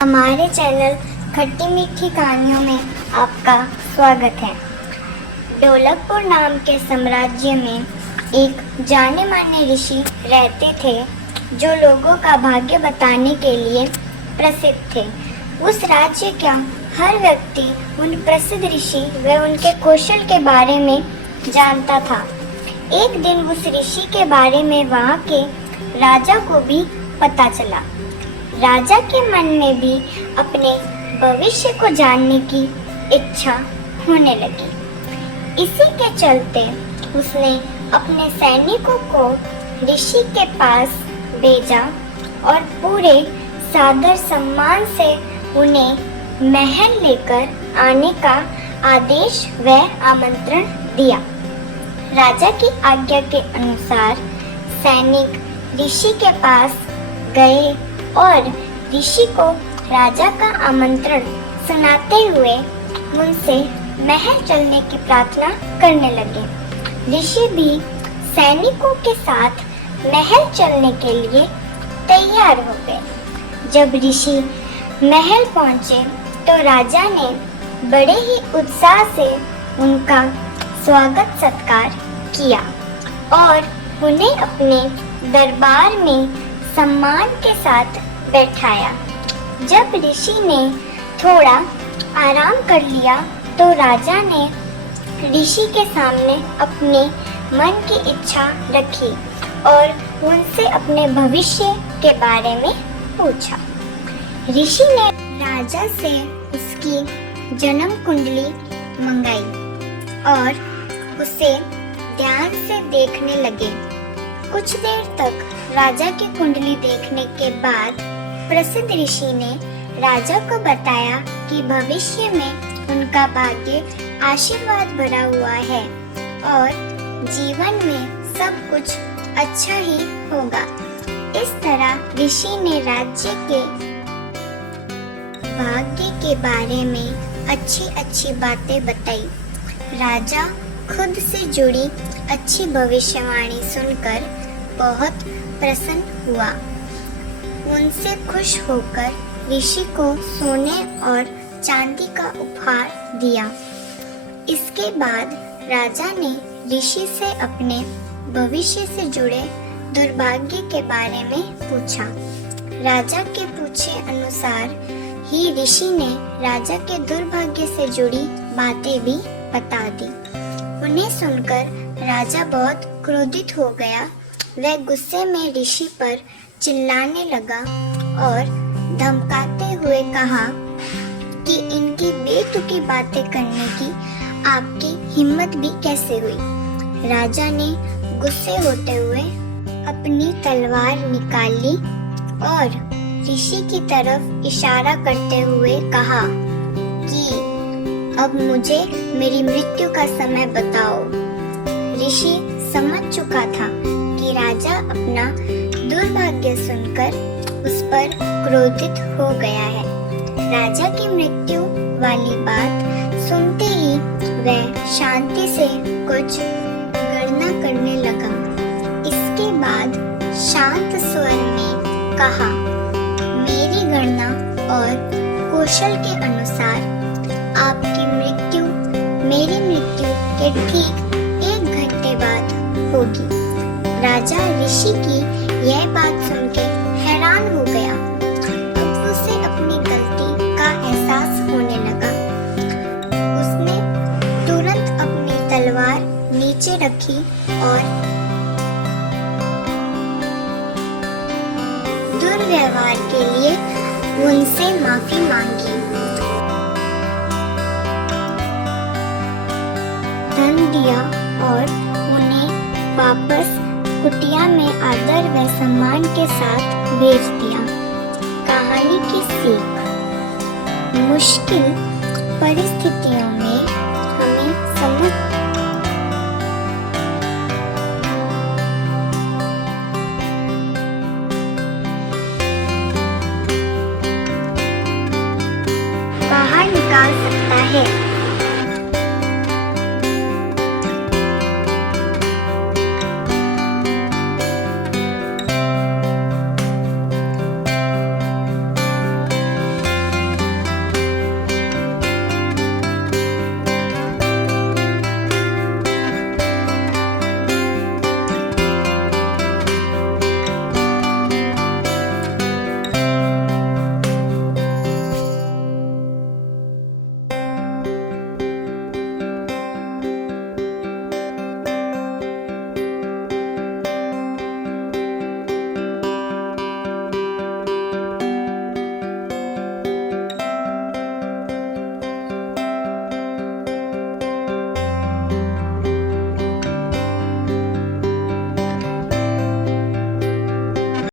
हमारे चैनल खट्टी मीठी कहानियों में आपका स्वागत है। ढोलकपुर नाम के साम्राज्य में एक जाने माने ऋषि रहते थे जो लोगों का भाग्य बताने के लिए प्रसिद्ध थे। उस राज्य का हर व्यक्ति उन प्रसिद्ध ऋषि व उनके कौशल के बारे में जानता था। एक दिन उस ऋषि के बारे में वहाँ के राजा को भी पता चला। राजा के मन में भी अपने भविष्य को जानने की इच्छा होने लगी। इसी के चलते उसने अपने सैनिकों को ऋषि के पास भेजा और पूरे सादर सम्मान से उन्हें महल लेकर आने का आदेश व आमंत्रण दिया। राजा की आज्ञा के अनुसार सैनिक ऋषि के पास गए और ऋषि को राजा का आमंत्रण सुनाते हुए उनसे महल चलने की प्रार्थना करने लगे। ऋषि भी सैनिकों के साथ महल चलने के लिए तैयार हो गए। जब ऋषि महल पहुंचे तो राजा ने बड़े ही उत्साह से उनका स्वागत सत्कार किया और उन्हें अपने दरबार में सम्मान के साथ बैठाया। जब ऋषि ने थोड़ा आराम कर लिया तो राजा ने ऋषि के सामने अपने मन की इच्छा रखी और उनसे अपने भविष्य के बारे में पूछा। ऋषि ने राजा से उसकी जन्म कुंडली मंगाई और उसे ध्यान से देखने लगे। कुछ देर तक राजा की कुंडली देखने के बाद प्रसिद्ध ऋषि ने राजा को बताया कि भविष्य में उनका भाग्य आशीर्वाद भरा हुआ है और जीवन में सब कुछ अच्छा ही होगा। इस तरह ऋषि ने राज्य के भाग्य के बारे में अच्छी अच्छी बातें बताई। राजा खुद से जुड़ी अच्छी भविष्यवाणी सुनकर बहुत प्रसन्न हुआ। उनसे खुश होकर ऋषि को सोने और चांदी का उपहार दिया। इसके बाद राजा ने ऋषि से अपने भविष्य से जुड़े दुर्भाग्य के बारे में पूछा। राजा के पूछे अनुसार ही ऋषि ने राजा के दुर्भाग्य से जुड़ी बातें भी बता दी। उन्हें सुनकर राजा बहुत क्रोधित हो गया। वह गुस्से में ऋषि पर चिल्लाने लगा और धमकाते हुए कहा कि इनकी बेतुकी बातें करने की आपकी हिम्मत भी कैसे हुई। राजा ने गुस्से होते हुए अपनी तलवार निकाली और ऋषि की तरफ इशारा करते हुए कहा कि अब मुझे मेरी मृत्यु का समय बताओ। ऋषि समझ चुका था कि राजा अपना दुर्भाग्य सुनकर उस पर क्रोधित हो गया है। राजा की मृत्यु वाली बात सुनते ही वह शांति से कुछ गणना करने लगा। इसके बाद शांत स्वर में कहा, मेरी गणना और कौशल के अनुसार आपकी मृत्यु मेरी मृत्यु के ठीक 1 घंटे बाद होगी। राजा ऋषि की यह बात सुनकर हैरान हो गया। अब उसे अपनी गलती का एहसास होने लगा। उसने तुरंत अपनी तलवार नीचे रखी और दुर्व्यवहार के लिए उनसे माफी मांगी। धन दिया और उन्हें वापस कुटिया में आदर व सम्मान के साथ भेज दिया। कहानी की सीख, मुश्किल परिस्थितियों में हमें समझ बाहर निकाल सकता है।